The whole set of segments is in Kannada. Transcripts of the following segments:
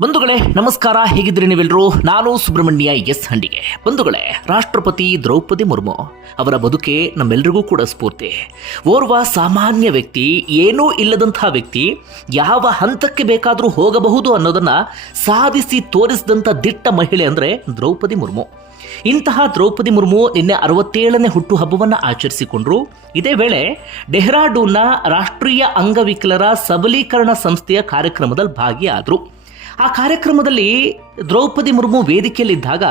ಬಂಧುಗಳೇ, ನಮಸ್ಕಾರ. ಹೇಗಿದ್ರಿ ನೀವೆಲ್ಲರೂ ನಾನು ಸುಬ್ರಹ್ಮಣ್ಯ ಎಸ್ ಹಂಡಿಗೆ. ಬಂಧುಗಳೇ, ರಾಷ್ಟ್ರಪತಿ ದ್ರೌಪದಿ ಮುರ್ಮು ಅವರ ಬದುಕೆ ನಮ್ಮೆಲ್ಲರಿಗೂ ಕೂಡ ಸ್ಫೂರ್ತಿ. ಓರ್ವ ಸಾಮಾನ್ಯ ವ್ಯಕ್ತಿ, ಏನೂ ಇಲ್ಲದಂತಹ ವ್ಯಕ್ತಿ, ಯಾವ ಹಂತಕ್ಕೆ ಬೇಕಾದರೂ ಹೋಗಬಹುದು ಅನ್ನೋದನ್ನು ಸಾಧಿಸಿ ತೋರಿಸಿದಂಥ ದಿಟ್ಟ ಮಹಿಳೆ ಅಂದರೆ ದ್ರೌಪದಿ ಮುರ್ಮು. ಇಂತಹ ದ್ರೌಪದಿ ಮುರ್ಮು ನಿನ್ನೆ ಅರವತ್ತೇಳನೇ ಹುಟ್ಟುಹಬ್ಬವನ್ನು ಆಚರಿಸಿಕೊಂಡ್ರು. ಇದೇ ವೇಳೆ ಡೆಹ್ರಾಡೂನ್ನ ರಾಷ್ಟ್ರೀಯ ಅಂಗವಿಕಲರ ಸಬಲೀಕರಣ ಸಂಸ್ಥೆಯ ಕಾರ್ಯಕ್ರಮದಲ್ಲಿ ಭಾಗಿಯಾದರು. ಆ ಕಾರ್ಯಕ್ರಮದಲ್ಲಿ ದ್ರೌಪದಿ ಮುರ್ಮು ವೇದಿಕೆಯಲ್ಲಿದ್ದಾಗ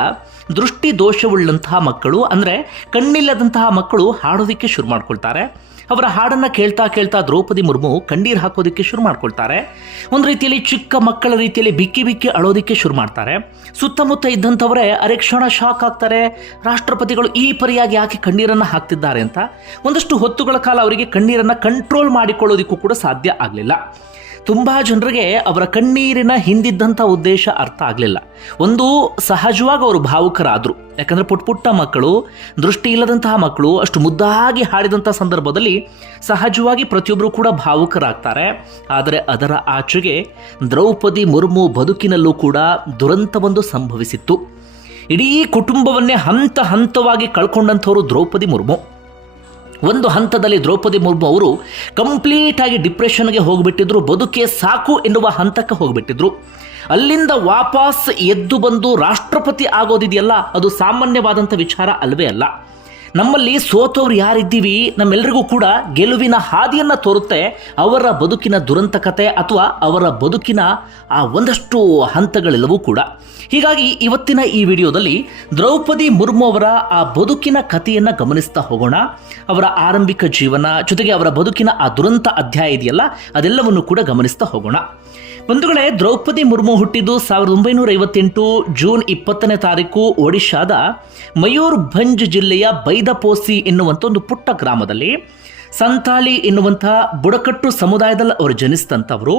ದೃಷ್ಟಿ ದೋಷವುಳ್ಳಂತಹ ಮಕ್ಕಳು, ಅಂದರೆ ಕಣ್ಣಿಲ್ಲದಂತಹ ಮಕ್ಕಳು ಹಾಡೋದಕ್ಕೆ ಶುರು ಮಾಡ್ಕೊಳ್ತಾರೆ. ಅವರ ಹಾಡನ್ನು ಕೇಳ್ತಾ ಕೇಳ್ತಾ ದ್ರೌಪದಿ ಮುರ್ಮು ಕಣ್ಣೀರು ಹಾಕೋದಕ್ಕೆ ಶುರು ಮಾಡ್ಕೊಳ್ತಾರೆ. ಒಂದು ರೀತಿಯಲ್ಲಿ ಚಿಕ್ಕ ಮಕ್ಕಳ ರೀತಿಯಲ್ಲಿ ಬಿಕ್ಕಿ ಬಿಕ್ಕಿ ಅಳೋದಕ್ಕೆ ಶುರು ಮಾಡ್ತಾರೆ. ಸುತ್ತಮುತ್ತ ಇದ್ದಂಥವರೇ ಅರೆಕ್ಷಣ ಶಾಕ್ ಆಗ್ತಾರೆ, ರಾಷ್ಟ್ರಪತಿಗಳು ಈ ಪರಿಯಾಗಿ ಯಾಕೆ ಕಣ್ಣೀರನ್ನು ಹಾಕ್ತಿದ್ದಾರೆ ಅಂತ. ಒಂದಷ್ಟು ಹೊತ್ತುಗಳ ಕಾಲ ಅವರಿಗೆ ಕಣ್ಣೀರನ್ನು ಕಂಟ್ರೋಲ್ ಮಾಡಿಕೊಳ್ಳೋದಕ್ಕೂ ಕೂಡ ಸಾಧ್ಯ ಆಗಲಿಲ್ಲ. ತುಂಬ ಜನರಿಗೆ ಅವರ ಕಣ್ಣೀರಿನ ಹಿಂದಿದ್ದಂಥ ಉದ್ದೇಶ ಅರ್ಥ ಆಗಲಿಲ್ಲ. ಒಂದು ಸಹಜವಾಗಿ ಅವರು ಭಾವುಕರಾದರು. ಯಾಕಂದರೆ ಪುಟ್ಟ ಪುಟ್ಟ ಮಕ್ಕಳು, ದೃಷ್ಟಿ ಇಲ್ಲದಂತಹ ಮಕ್ಕಳು, ಅಷ್ಟು ಮುದ್ದಾಗಿ ಹಾಡಿದಂಥ ಸಂದರ್ಭದಲ್ಲಿ ಸಹಜವಾಗಿ ಪ್ರತಿಯೊಬ್ಬರು ಕೂಡ ಭಾವುಕರಾಗ್ತಾರೆ. ಆದರೆ ಅದರ ಆಚೆಗೆ ದ್ರೌಪದಿ ಮುರ್ಮು ಬದುಕಿನಲ್ಲೂ ಕೂಡ ದುರಂತವೊಂದು ಸಂಭವಿಸಿತ್ತು. ಇಡೀ ಕುಟುಂಬವನ್ನೇ ಹಂತ ಹಂತವಾಗಿ ಕಳ್ಕೊಂಡಂಥವರು ದ್ರೌಪದಿ ಮುರ್ಮು. ಒಂದು ಹಂತದಲ್ಲಿ ದ್ರೌಪದಿ ಮುರ್ಮು ಅವರು ಕಂಪ್ಲೀಟ್ ಆಗಿ ಡಿಪ್ರೆಷನ್ಗೆ ಹೋಗಿಬಿಟ್ಟಿದ್ರು, ಬದುಕೆ ಸಾಕು ಎನ್ನುವ ಹಂತಕ್ಕೆ ಹೋಗಿಬಿಟ್ಟಿದ್ರು. ಅಲ್ಲಿಂದ ವಾಪಸ್ ಎದ್ದು ಬಂದು ರಾಷ್ಟ್ರಪತಿ ಆಗೋದಿದೆಯಲ್ಲ, ಅದು ಸಾಮಾನ್ಯವಾದಂಥ ವಿಚಾರ ಅಲ್ಲವೇ ಅಲ್ಲ. ನಮ್ಮಲ್ಲಿ ಸೋತವ್ರು ಯಾರಿದ್ದೀವಿ? ನಮ್ಮೆಲ್ಲರಿಗೂ ಕೂಡ ಗೆಲುವಿನ ಹಾದಿಯನ್ನು ತೋರುತ್ತೆ. ಅವರ ಬದುಕಿನ ದುರಂತ ಕತೆ ಅಥವಾ ಅವರ ಬದುಕಿನ ಆ ಒಂದಷ್ಟು ಹಂತಗಳೆಲ್ಲವೂ ಕೂಡ. ಹೀಗಾಗಿ ಇವತ್ತಿನ ಈ ವಿಡಿಯೋದಲ್ಲಿ ದ್ರೌಪದಿ ಮುರ್ಮು ಅವರ ಆ ಬದುಕಿನ ಕಥೆಯನ್ನು ಗಮನಿಸ್ತಾ ಹೋಗೋಣ. ಅವರ ಆರಂಭಿಕ ಜೀವನ, ಜೊತೆಗೆ ಅವರ ಬದುಕಿನ ಆ ದುರಂತ ಅಧ್ಯಾಯ ಇದೆಯಲ್ಲ, ಅದೆಲ್ಲವನ್ನು ಕೂಡ ಗಮನಿಸ್ತಾ ಹೋಗೋಣ. ಬಂಧುಗಳೇ ದ್ರೌಪದಿ ಮುರ್ಮು ಹುಟ್ಟಿದ್ದು ಸಾವಿರದ ಒಂಬೈನೂರ ಐವತ್ತೆಂಟು ಜೂನ್ ಇಪ್ಪತ್ತನೇ ತಾರೀಕು ಒಡಿಶಾದ ಮಯೂರ್ ಭಂಜ್ ಜಿಲ್ಲೆಯ ಬೈದಪೋಸಿ ಎನ್ನುವಂಥ ಒಂದು ಪುಟ್ಟ ಗ್ರಾಮದಲ್ಲಿ ಸಂತಾಲಿ ಎನ್ನುವಂಥ ಬುಡಕಟ್ಟು ಸಮುದಾಯದಲ್ಲಿ ಅವರು ಜನಿಸಿದಂಥವರು.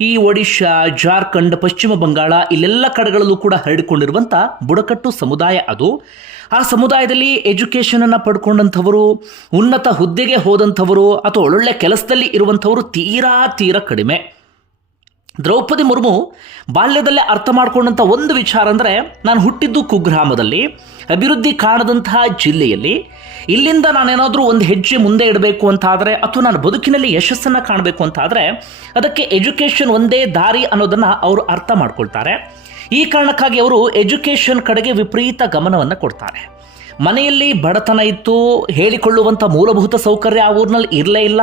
ಈ ಒಡಿಶಾ, ಜಾರ್ಖಂಡ್, ಪಶ್ಚಿಮ ಬಂಗಾಳ ಇಲ್ಲೆಲ್ಲ ಕಡೆಗಳಲ್ಲೂ ಕೂಡ ಹರಡಿಕೊಂಡಿರುವಂಥ ಬುಡಕಟ್ಟು ಸಮುದಾಯ ಅದು. ಆ ಸಮುದಾಯದಲ್ಲಿ ಎಜುಕೇಷನನ್ನು ಪಡ್ಕೊಂಡಂಥವರು, ಉನ್ನತ ಹುದ್ದೆಗೆ ಹೋದಂಥವರು ಅಥವಾ ಒಳ್ಳೊಳ್ಳೆ ಕೆಲಸದಲ್ಲಿ ಇರುವಂಥವರು ತೀರಾ ತೀರಾ ಕಡಿಮೆ. ದ್ರೌಪದಿ ಮುರ್ಮು ಬಾಲ್ಯದಲ್ಲೇ ಅರ್ಥ ಮಾಡ್ಕೊಂಡಂಥ ಒಂದು ವಿಚಾರ ಅಂದರೆ, ನಾನು ಹುಟ್ಟಿದ್ದು ಕುಗ್ರಾಮದಲ್ಲಿ, ಅಭಿವೃದ್ಧಿ ಕಾಣದಂತಹ ಜಿಲ್ಲೆಯಲ್ಲಿ. ಇಲ್ಲಿಂದ ನಾನೇನಾದರೂ ಒಂದು ಹೆಜ್ಜೆ ಮುಂದೆ ಇಡಬೇಕು ಅಂತಾದರೆ, ಅಥವಾ ನಾನು ಬದುಕಿನಲ್ಲಿ ಯಶಸ್ಸನ್ನು ಕಾಣಬೇಕು ಅಂತಾದರೆ, ಅದಕ್ಕೆ ಎಜುಕೇಷನ್ ಒಂದೇ ದಾರಿ ಅನ್ನೋದನ್ನು ಅವರು ಅರ್ಥ ಮಾಡ್ಕೊಳ್ತಾರೆ. ಈ ಕಾರಣಕ್ಕಾಗಿ ಅವರು ಎಜುಕೇಷನ್ ಕಡೆಗೆ ವಿಪರೀತ ಗಮನವನ್ನು ಕೊಡ್ತಾರೆ. ಮನೆಯಲ್ಲಿ ಬಡತನ ಇತ್ತು ಹೇಳಿಕೊಳ್ಳುವಂಥ ಮೂಲಭೂತ ಸೌಕರ್ಯ ಆ ಊರಿನಲ್ಲಿ ಇರಲೇ ಇಲ್ಲ.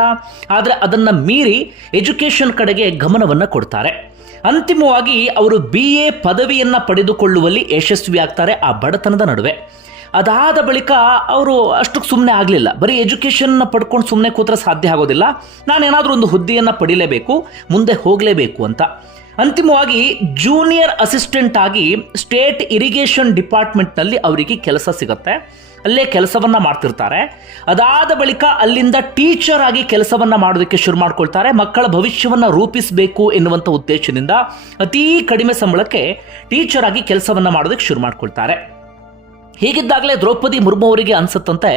ಆದರೆ ಅದನ್ನು ಮೀರಿ ಎಜುಕೇಷನ್ ಕಡೆಗೆ ಗಮನವನ್ನು ಕೊಡ್ತಾರೆ. ಅಂತಿಮವಾಗಿ ಅವರು ಬಿ ಎ ಪದವಿಯನ್ನು ಪಡೆದುಕೊಳ್ಳುವಲ್ಲಿ ಯಶಸ್ವಿಯಾಗ್ತಾರೆ ಆ ಬಡತನದ ನಡುವೆ. ಅದಾದ ಬಳಿಕ ಅವರು ಅಷ್ಟಕ್ಕೆ ಸುಮ್ಮನೆ ಆಗಲಿಲ್ಲ. ಬರೀ ಎಜುಕೇಷನ್ನ ಪಡ್ಕೊಂಡು ಸುಮ್ಮನೆ ಕೂತ್ರೆ ಸಾಧ್ಯ ಆಗೋದಿಲ್ಲ. ನಾನೇನಾದರೂ ಒಂದು ಹುದ್ದೆಯನ್ನು ಪಡಿಲೇಬೇಕು, ಮುಂದೆ ಹೋಗಲೇಬೇಕು ಅಂತ. ಅಂತಿಮವಾಗಿ ಜೂನಿಯರ್ ಅಸಿಸ್ಟೆಂಟ್ ಆಗಿ ಸ್ಟೇಟ್ ಇರಿಗೇಷನ್ ಡಿಪಾರ್ಟ್ಮೆಂಟ್ನಲ್ಲಿ ಅವರಿಗೆ ಕೆಲಸ ಸಿಗುತ್ತೆ. ಅಲ್ಲೇ ಕೆಲಸವನ್ನ ಮಾಡ್ತಿರ್ತಾರೆ. ಅದಾದ ಬಳಿಕ ಅಲ್ಲಿಂದ ಟೀಚರ್ ಆಗಿ ಕೆಲಸವನ್ನ ಮಾಡೋದಕ್ಕೆ ಶುರು ಮಾಡ್ಕೊಳ್ತಾರೆ. ಮಕ್ಕಳ ಭವಿಷ್ಯವನ್ನ ರೂಪಿಸಬೇಕು ಎನ್ನುವಂಥ ಉದ್ದೇಶದಿಂದ ಅತೀ ಕಡಿಮೆ ಸಂಬಳಕ್ಕೆ ಟೀಚರ್ ಆಗಿ ಕೆಲಸವನ್ನ ಮಾಡೋದಕ್ಕೆ ಶುರು ಮಾಡ್ಕೊಳ್ತಾರೆ. ಹೀಗಿದ್ದಾಗಲೇ ದ್ರೌಪದಿ ಮುರ್ಮು ಅವರಿಗೆ ಅನಿಸುತ್ತಂತೆ,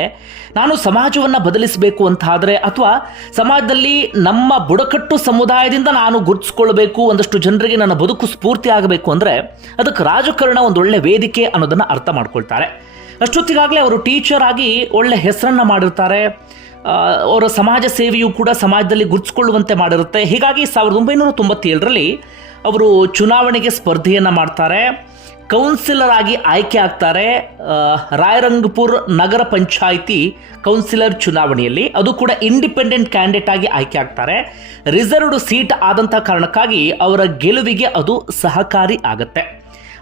ನಾನು ಸಮಾಜವನ್ನು ಬದಲಿಸಬೇಕು ಅಂತ ಆದರೆ ಅಥವಾ ಸಮಾಜದಲ್ಲಿ ನಮ್ಮ ಬುಡಕಟ್ಟು ಸಮುದಾಯದಿಂದ ನಾನು ಗುರುತಿಸ್ಕೊಳ್ಬೇಕು ಒಂದಷ್ಟು ಜನರಿಗೆ ನನ್ನ ಬದುಕು ಸ್ಫೂರ್ತಿ ಆಗಬೇಕು ಅಂದರೆ ಅದಕ್ಕೆ ರಾಜಕಾರಣ ಒಂದು ಒಳ್ಳೆ ವೇದಿಕೆ ಅನ್ನೋದನ್ನು ಅರ್ಥ ಮಾಡ್ಕೊಳ್ತಾರೆ. ಅಷ್ಟೊತ್ತಿಗಾಗಲೇ ಅವರು ಟೀಚರ್ ಆಗಿ ಒಳ್ಳೆ ಹೆಸರನ್ನು ಮಾಡಿರ್ತಾರೆ. ಅವರ ಸಮಾಜ ಸೇವೆಯೂ ಕೂಡ ಸಮಾಜದಲ್ಲಿ ಗುರುತಿಸ್ಕೊಳ್ಳುವಂತೆ ಮಾಡಿರುತ್ತೆ. ಹೀಗಾಗಿ ಸಾವಿರದ ಒಂಬೈನೂರ ತೊಂಬತ್ತೇಳರಲ್ಲಿ ಅವರು ಚುನಾವಣೆಗೆ ಸ್ಪರ್ಧೆಯನ್ನು ಮಾಡ್ತಾರೆ. ಕೌನ್ಸಿಲರ್ ಆಗಿ ಆಯ್ಕೆ ಆಗ್ತಾರೆ ರಾಯರಂಗಪುರ ನಗರ ಪಂಚಾಯಿತಿ ಕೌನ್ಸಿಲರ್ ಚುನಾವಣೆಯಲ್ಲಿ. ಅದು ಕೂಡ ಇಂಡಿಪೆಂಡೆಂಟ್ ಕ್ಯಾಂಡಿಡೇಟ್ ಆಗಿ ಆಯ್ಕೆ ಆಗ್ತಾರೆ. ರಿಸರ್ವ್ಡ್ ಸೀಟ್ ಆದಂಥ ಕಾರಣಕ್ಕಾಗಿ ಅವರ ಗೆಲುವಿಗೆ ಅದು ಸಹಕಾರಿ ಆಗುತ್ತೆ.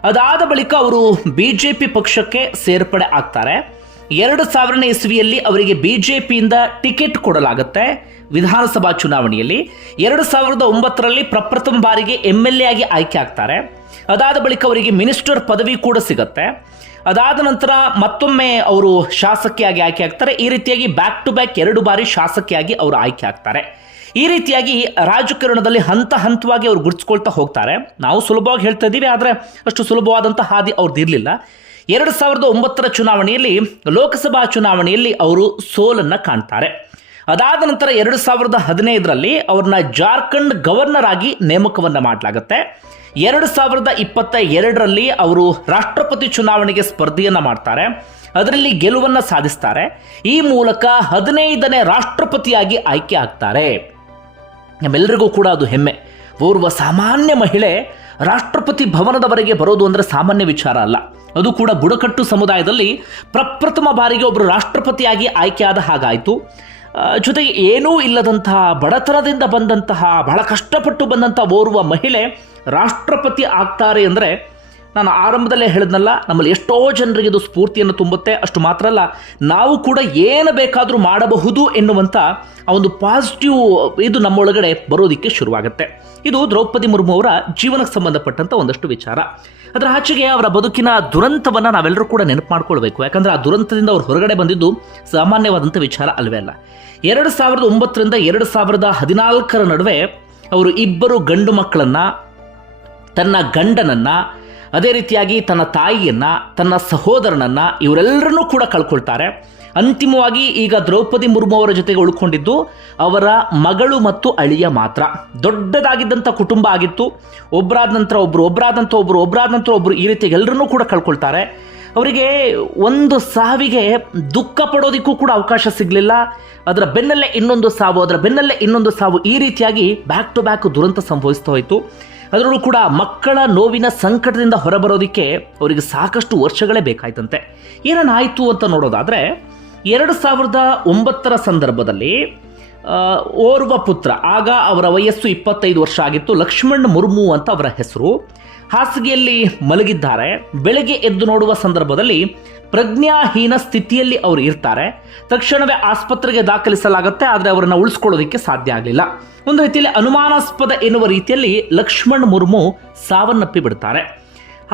ಅದಾದ ಬಳಿಕ ಅವರು ಬಿ ಜೆ ಪಿ ಪಕ್ಷಕ್ಕೆ ಸೇರ್ಪಡೆ ಆಗ್ತಾರೆ. ಎರಡು ಸಾವಿರನೇ ಇಸ್ವಿಯಲ್ಲಿ ಅವರಿಗೆ ಬಿಜೆಪಿಯಿಂದ ಟಿಕೆಟ್ ಕೊಡಲಾಗುತ್ತೆ. ವಿಧಾನಸಭಾ ಚುನಾವಣೆಯಲ್ಲಿ ಎರಡು ಸಾವಿರದ ಒಂಬತ್ತರಲ್ಲಿ ಪ್ರಪ್ರಥಮ ಬಾರಿಗೆ ಎಂ ಎಲ್ ಎ ಆಗಿ ಆಯ್ಕೆ ಆಗ್ತಾರೆ. ಅದಾದ ಬಳಿಕ ಅವರಿಗೆ ಮಿನಿಸ್ಟರ್ ಪದವಿ ಕೂಡ ಸಿಗುತ್ತೆ. ಅದಾದ ನಂತರ ಮತ್ತೊಮ್ಮೆ ಅವರು ಶಾಸಕಿಯಾಗಿ ಆಯ್ಕೆ ಆಗ್ತಾರೆ. ಈ ರೀತಿಯಾಗಿ ಬ್ಯಾಕ್ ಟು ಬ್ಯಾಕ್ ಎರಡು ಬಾರಿ ಶಾಸಕಿಯಾಗಿ ಅವರು ಆಯ್ಕೆ ಆಗ್ತಾರೆ. ಈ ರೀತಿಯಾಗಿ ರಾಜಕಾರಣದಲ್ಲಿ ಹಂತ ಹಂತವಾಗಿ ಅವರು ಗುರುತಿಸ್ಕೊಳ್ತಾ ಹೋಗ್ತಾರೆ. ನಾವು ಸುಲಭವಾಗಿ ಹೇಳ್ತಾ ಇದ್ದೀವಿ, ಆದರೆ ಅಷ್ಟು ಸುಲಭವಾದಂಥ ಹಾದಿ ಅವ್ರದ್ದು ಇರಲಿಲ್ಲ ಎರಡು ಸಾವಿರದ ಒಂಬತ್ತರ ಚುನಾವಣೆಯಲ್ಲಿ ಲೋಕಸಭಾ ಚುನಾವಣೆಯಲ್ಲಿ ಅವರು ಸೋಲನ್ನು ಕಾಣ್ತಾರೆ. ಅದಾದ ನಂತರ ಎರಡು ಸಾವಿರದ ಹದಿನೈದರಲ್ಲಿ ಅವ್ರನ್ನ ಜಾರ್ಖಂಡ್ ಗವರ್ನರ್ ಆಗಿ ನೇಮಕವನ್ನು ಮಾಡಲಾಗುತ್ತೆ. ಎರಡು ಸಾವಿರದ ಇಪ್ಪತ್ತ ಎರಡರಲ್ಲಿ ಅವರು ರಾಷ್ಟ್ರಪತಿ ಚುನಾವಣೆಗೆ ಸ್ಪರ್ಧೆಯನ್ನು ಮಾಡ್ತಾರೆ. ಅದರಲ್ಲಿ ಗೆಲುವನ್ನು ಸಾಧಿಸ್ತಾರೆ. ಈ ಮೂಲಕ ಹದಿನೈದನೇ ರಾಷ್ಟ್ರಪತಿಯಾಗಿ ಆಯ್ಕೆ ಆಗ್ತಾರೆ. ನಮ್ಮೆಲ್ಲರಿಗೂ ಕೂಡ ಅದು ಹೆಮ್ಮೆ. ಓರ್ವ ಸಾಮಾನ್ಯ ಮಹಿಳೆ ರಾಷ್ಟ್ರಪತಿ ಭವನದವರೆಗೆ ಬರೋದು ಅಂದರೆ ಸಾಮಾನ್ಯ ವಿಚಾರ ಅಲ್ಲ. ಅದು ಕೂಡ ಬುಡಕಟ್ಟು ಸಮುದಾಯದಲ್ಲಿ ಪ್ರಪ್ರಥಮ ಬಾರಿಗೆ ಒಬ್ಬರು ರಾಷ್ಟ್ರಪತಿಯಾಗಿ ಆಯ್ಕೆಯಾದ ಹಾಗಾಯಿತು. ಜೊತೆಗೆ ಏನೂ ಇಲ್ಲದಂತಹ ಬಡತನದಿಂದ ಬಂದಂತಹ, ಬಹಳ ಕಷ್ಟಪಟ್ಟು ಬಂದಂಥ ಓರ್ವ ಮಹಿಳೆ ರಾಷ್ಟ್ರಪತಿ ಆಗ್ತಾರೆ ಅಂದರೆ ನಾನು ಆರಂಭದಲ್ಲೇ ಹೇಳಿದ್ನಲ್ಲ, ನಮ್ಮಲ್ಲಿ ಎಷ್ಟೋ ಜನರಿಗೆ ಇದು ಸ್ಫೂರ್ತಿಯನ್ನು ತುಂಬುತ್ತೆ. ಅಷ್ಟು ಮಾತ್ರ ಅಲ್ಲ, ನಾವು ಕೂಡ ಏನು ಬೇಕಾದರೂ ಮಾಡಬಹುದು ಎನ್ನುವಂಥ ಆ ಒಂದು ಪಾಸಿಟಿವ್ ಇದು ನಮ್ಮೊಳಗಡೆ ಬರೋದಕ್ಕೆ ಶುರುವಾಗುತ್ತೆ. ಇದು ದ್ರೌಪದಿ ಮುರ್ಮು ಅವರ ಜೀವನಕ್ಕೆ ಸಂಬಂಧಪಟ್ಟಂಥ ಒಂದಷ್ಟು ವಿಚಾರ. ಅದರ ಆಚೆಗೆ ಅವರ ಬದುಕಿನ ದುರಂತವನ್ನು ನಾವೆಲ್ಲರೂ ಕೂಡ ನೆನಪು ಮಾಡ್ಕೊಳ್ಬೇಕು. ಯಾಕಂದರೆ ಆ ದುರಂತದಿಂದ ಅವ್ರು ಹೊರಗಡೆ ಬಂದಿದ್ದು ಸಾಮಾನ್ಯವಾದಂಥ ವಿಚಾರ ಅಲ್ವೇ ಅಲ್ಲ. ಎರಡು ಸಾವಿರದ ಒಂಬತ್ತರಿಂದ ಎರಡು ಸಾವಿರದ ಹದಿನಾಲ್ಕರ ನಡುವೆ ಅವರು ಇಬ್ಬರು ಗಂಡು ಮಕ್ಕಳನ್ನು, ತನ್ನ ಗಂಡನನ್ನ ಅದೇ ರೀತಿಯಾಗಿ ತನ್ನ ತಾಯಿಯನ್ನ, ತನ್ನ ಸಹೋದರನನ್ನ ಇವರೆಲ್ಲರನ್ನೂ ಕೂಡ ಕಳ್ಕೊಳ್ತಾರೆ. ಅಂತಿಮವಾಗಿ ಈಗ ದ್ರೌಪದಿ ಮುರ್ಮು ಅವರ ಜೊತೆಗೆ ಉಳ್ಕೊಂಡಿದ್ದು ಅವರ ಮಗಳು ಮತ್ತು ಅಳಿಯ ಮಾತ್ರ. ದೊಡ್ಡದಾಗಿದ್ದಂಥ ಕುಟುಂಬ ಆಗಿತ್ತು. ಒಬ್ಬರಾದ ನಂತರ ಒಬ್ಬರು ಒಬ್ಬರಾದ ಒಬ್ಬರು ಒಬ್ಬರಾದ ನಂತರ ಒಬ್ಬರು ಈ ರೀತಿ ಎಲ್ಲರನ್ನೂ ಕೂಡ ಕಳ್ಕೊಳ್ತಾರೆ. ಅವರಿಗೆ ಒಂದು ಸಾವಿಗೆ ದುಃಖ ಪಡೋದಕ್ಕೂ ಕೂಡ ಅವಕಾಶ ಸಿಗಲಿಲ್ಲ. ಅದರ ಬೆನ್ನಲ್ಲೇ ಇನ್ನೊಂದು ಸಾವು, ಅದರ ಬೆನ್ನಲ್ಲೇ ಇನ್ನೊಂದು ಸಾವು ಈ ರೀತಿಯಾಗಿ ಬ್ಯಾಕ್ ಟು ಬ್ಯಾಕ್ ದುರಂತ ಸಂಭವಿಸ್ತಾ ಹೋಯಿತು. ಅದರಲ್ಲೂ ಕೂಡ ಮಕ್ಕಳ ನೋವಿನ ಸಂಕಟದಿಂದ ಹೊರಬರೋದಕ್ಕೆ ಅವರಿಗೆ ಸಾಕಷ್ಟು ವರ್ಷಗಳೇ ಬೇಕಾಯ್ತಂತೆ. ಏನೇನಾಯಿತು ಅಂತ ನೋಡೋದಾದರೆ, ಎರಡು ಸಾವಿರದ ಒಂಬತ್ತರ ಸಂದರ್ಭದಲ್ಲಿ ಓರ್ವ ಪುತ್ರ, ಆಗ ಅವರ ವಯಸ್ಸು ಇಪ್ಪತ್ತೈದು ವರ್ಷ ಆಗಿತ್ತು, ಲಕ್ಷ್ಮಣ್ ಮುರ್ಮು ಅಂತ ಅವರ ಹೆಸರು. ಹಾಸಿಗೆಯಲ್ಲಿ ಮಲಗಿದ್ದಾರೆ. ಬೆಳಗ್ಗೆ ಎದ್ದು ನೋಡುವ ಸಂದರ್ಭದಲ್ಲಿ ಪ್ರಜ್ಞಾಹೀನ ಸ್ಥಿತಿಯಲ್ಲಿ ಅವರು ಇರ್ತಾರೆ. ತಕ್ಷಣವೇ ಆಸ್ಪತ್ರೆಗೆ ದಾಖಲಿಸಲಾಗುತ್ತೆ, ಆದರೆ ಅವರನ್ನು ಉಳಿಸ್ಕೊಳ್ಳೋದಕ್ಕೆ ಸಾಧ್ಯ ಆಗಲಿಲ್ಲ. ಒಂದು ರೀತಿಯಲ್ಲಿ ಅನುಮಾನಾಸ್ಪದ ಎನ್ನುವ ರೀತಿಯಲ್ಲಿ ಲಕ್ಷ್ಮಣ್ ಮುರ್ಮು ಸಾವನ್ನಪ್ಪಿ ಬಿಡ್ತಾರೆ.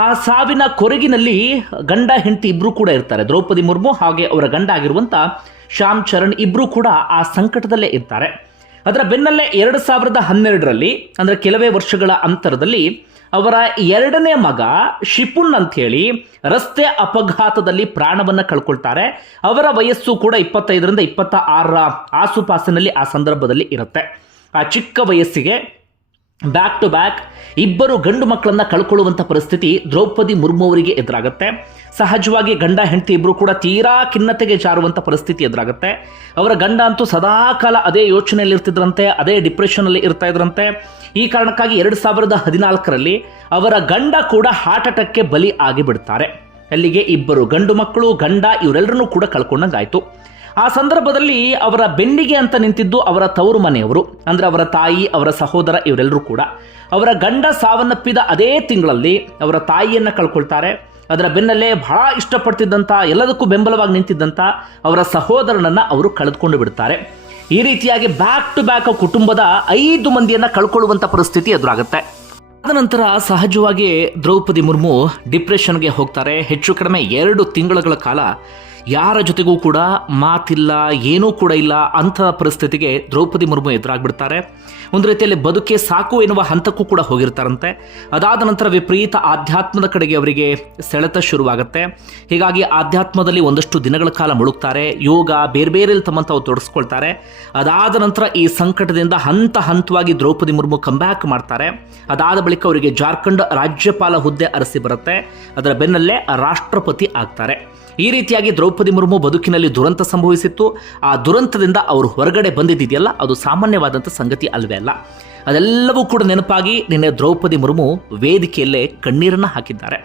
ಆ ಸಾವಿನ ಕೊರಗಿನಲ್ಲಿ ಗಂಡ, ಹೆಂಡತಿ ಇಬ್ಬರೂ ಕೂಡ ಇರ್ತಾರೆ. ದ್ರೌಪದಿ ಮುರ್ಮು ಹಾಗೆ ಅವರ ಗಂಡ ಆಗಿರುವಂಥ ಶ್ಯಾಮ್ ಚರಣ್ ಇಬ್ಬರೂ ಕೂಡ ಆ ಸಂಕಟದಲ್ಲೇ ಇರ್ತಾರೆ. ಅದರ ಬೆನ್ನಲ್ಲೇ ಎರಡು ಸಾವಿರದ ಹನ್ನೆರಡರಲ್ಲಿ, ಅಂದರೆ ಕೆಲವೇ ವರ್ಷಗಳ ಅಂತರದಲ್ಲಿ ಅವರ ಎರಡನೇ ಮಗ ಶಿಪುನ್ ಅಂತ ಹೇಳಿ ರಸ್ತೆ ಅಪಘಾತದಲ್ಲಿ ಪ್ರಾಣವನ್ನು ಕಳ್ಕೊಳ್ತಾರೆ. ಅವರ ವಯಸ್ಸು ಕೂಡ ಇಪ್ಪತ್ತೈದರಿಂದ ಇಪ್ಪತ್ತ ಆರರ ಆಸುಪಾಸಿನಲ್ಲಿ ಆ ಸಂದರ್ಭದಲ್ಲಿ ಇರುತ್ತೆ. ಆ ಚಿಕ್ಕ ವಯಸ್ಸಿಗೆ ಬ್ಯಾಕ್ ಟು ಬ್ಯಾಕ್ ಇಬ್ಬರು ಗಂಡು ಮಕ್ಕಳನ್ನ ಕಳ್ಕೊಳ್ಳುವಂಥ ಪರಿಸ್ಥಿತಿ ದ್ರೌಪದಿ ಮುರ್ಮು ಅವರಿಗೆ ಎದುರಾಗುತ್ತೆ. ಸಹಜವಾಗಿ ಗಂಡ, ಹೆಂಡತಿ ಇಬ್ಬರು ಕೂಡ ತೀರಾ ಖಿನ್ನತೆಗೆ ಜಾರುವಂಥ ಪರಿಸ್ಥಿತಿ ಎದುರಾಗುತ್ತೆ. ಅವರ ಗಂಡ ಅಂತೂ ಸದಾಕಾಲ ಅದೇ ಯೋಚನೆಯಲ್ಲಿ ಇರ್ತಿದ್ರಂತೆ, ಅದೇ ಡಿಪ್ರೆಷನಲ್ಲಿ ಇರ್ತಾ ಇದ್ರಂತೆ. ಈ ಕಾರಣಕ್ಕಾಗಿ ಎರಡು ಸಾವಿರದ ಹದಿನಾಲ್ಕರಲ್ಲಿ ಅವರ ಗಂಡ ಕೂಡ ಹಾರ್ಟ್ ಅಟ್ಯಾಕ್ಗೆ ಬಲಿ ಆಗಿ ಬಿಡ್ತಾರೆ ಅಲ್ಲಿಗೆ ಇಬ್ಬರು ಗಂಡು ಮಕ್ಕಳು, ಗಂಡ ಇವರೆಲ್ಲರನ್ನೂ ಕೂಡ ಕಳ್ಕೊಂಡಂಗಾಯ್ತು. ಆ ಸಂದರ್ಭದಲ್ಲಿ ಅವರ ಬೆನ್ನಿಗೆ ಅಂತ ನಿಂತಿದ್ದು ಅವರ ತವರು ಮನೆಯವರು, ಅಂದರೆ ಅವರ ತಾಯಿ, ಅವರ ಸಹೋದರ ಇವರೆಲ್ಲರೂ ಕೂಡ. ಅವರ ಗಂಡ ಸಾವನ್ನಪ್ಪಿದ ಅದೇ ತಿಂಗಳಲ್ಲಿ ಅವರ ತಾಯಿಯನ್ನು ಕಳ್ಕೊಳ್ತಾರೆ. ಅದರ ಬೆನ್ನಲ್ಲೇ ಬಹಳ ಇಷ್ಟಪಡ್ತಿದ್ದಂಥ ಎಲ್ಲದಕ್ಕೂ ಬೆಂಬಲವಾಗಿ ನಿಂತಿದ್ದಂಥ ಅವರ ಸಹೋದರನನ್ನು ಅವರು ಕಳೆದುಕೊಂಡು ಬಿಡ್ತಾರೆ. ಈ ರೀತಿಯಾಗಿ ಬ್ಯಾಕ್ ಟು ಬ್ಯಾಕ್ ಕುಟುಂಬದ ಐದು ಮಂದಿಯನ್ನು ಕಳ್ಕೊಳ್ಳುವಂಥ ಪರಿಸ್ಥಿತಿ ಎದುರಾಗುತ್ತೆ. ನಂತರ ಸಹಜವಾಗಿ ದ್ರೌಪದಿ ಮುರ್ಮು ಡಿಪ್ರೆಷನ್ಗೆ ಹೋಗ್ತಾರೆ. ಹೆಚ್ಚು ಕಡಿಮೆ ಎರಡು ತಿಂಗಳುಗಳ ಕಾಲ ಯಾರ ಜೊತೆಗೂ ಕೂಡ ಮಾತಿಲ್ಲ ಏನೂ ಕೂಡ ಇಲ್ಲ ಅಂಥ ಪರಿಸ್ಥಿತಿಗೆ ದ್ರೌಪದಿ ಮುರ್ಮು ಎದುರಾಗ್ಬಿಡ್ತಾರೆ. ಒಂದು ರೀತಿಯಲ್ಲಿ ಬದುಕೆ ಸಾಕು ಎನ್ನುವ ಹಂತಕ್ಕೂ ಕೂಡ ಹೋಗಿರ್ತಾರಂತೆ. ಅದಾದ ನಂತರ ವಿಪರೀತ ಆಧ್ಯಾತ್ಮದ ಕಡೆಗೆ ಅವರಿಗೆ ಸೆಳೆತ ಶುರುವಾಗುತ್ತೆ. ಹೀಗಾಗಿ ಆಧ್ಯಾತ್ಮದಲ್ಲಿ ಒಂದಷ್ಟು ದಿನಗಳ ಕಾಲ ಮುಳುಗ್ತಾರೆ. ಯೋಗ, ಬೇರೆ ಬೇರೆ ತಮ್ಮಂತ ಅವ್ರು ತೊಡಸ್ಕೊಳ್ತಾರೆ. ಅದಾದ ನಂತರ ಈ ಸಂಕಟದಿಂದ ಹಂತ ಹಂತವಾಗಿ ದ್ರೌಪದಿ ಮುರ್ಮು ಕಂಬ್ಯಾಕ್ ಮಾಡ್ತಾರೆ. ಅದಾದ ಬಳಿಕ ಅವರಿಗೆ ಜಾರ್ಖಂಡ್ ರಾಜ್ಯಪಾಲ ಹುದ್ದೆ ಅರಸಿ ಬರುತ್ತೆ. ಅದರ ಬೆನ್ನಲ್ಲೇ ರಾಷ್ಟ್ರಪತಿ ಆಗ್ತಾರೆ. ಈ ರೀತಿಯಾಗಿ ದ್ರೌಪದಿ ಮುರ್ಮು ಬದುಕಿನಲ್ಲಿ ದುರಂತ ಸಂಭವಿಸಿತ್ತು. ಆ ದುರಂತದಿಂದ ಅವರು ಹೊರಗಡೆ ಬಂದಿದ್ದಿದೆಯಲ್ಲ, ಅದು ಸಾಮಾನ್ಯವಾದಂಥ ಸಂಗತಿ ಅಲ್ವೇ? ಅಲ್ಲ ಅದೆಲ್ಲವೂ ಕೂಡ ನೆನಪಾಗಿ ನಿನ್ನೆ ದ್ರೌಪದಿ ಮುರ್ಮು ವೇದಿಕೆಯಲ್ಲೇ ಕಣ್ಣೀರನ್ನ ಹಾಕಿದ್ದಾರೆ.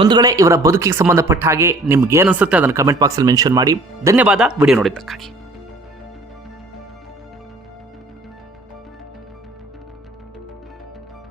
ಬಂಧುಗಳೇ, ಇವರ ಬದುಕಿಗೆ ಸಂಬಂಧಪಟ್ಟ ಹಾಗೆ ನಿಮ್ಗೆ ಏನನ್ಸುತ್ತೆ ಅದನ್ನು ಕಮೆಂಟ್ ಬಾಕ್ಸಲ್ಲಿ ಮೆನ್ಷನ್ ಮಾಡಿ. ಧನ್ಯವಾದ, ವಿಡಿಯೋ ನೋಡಿದ್ದಕ್ಕಾಗಿ.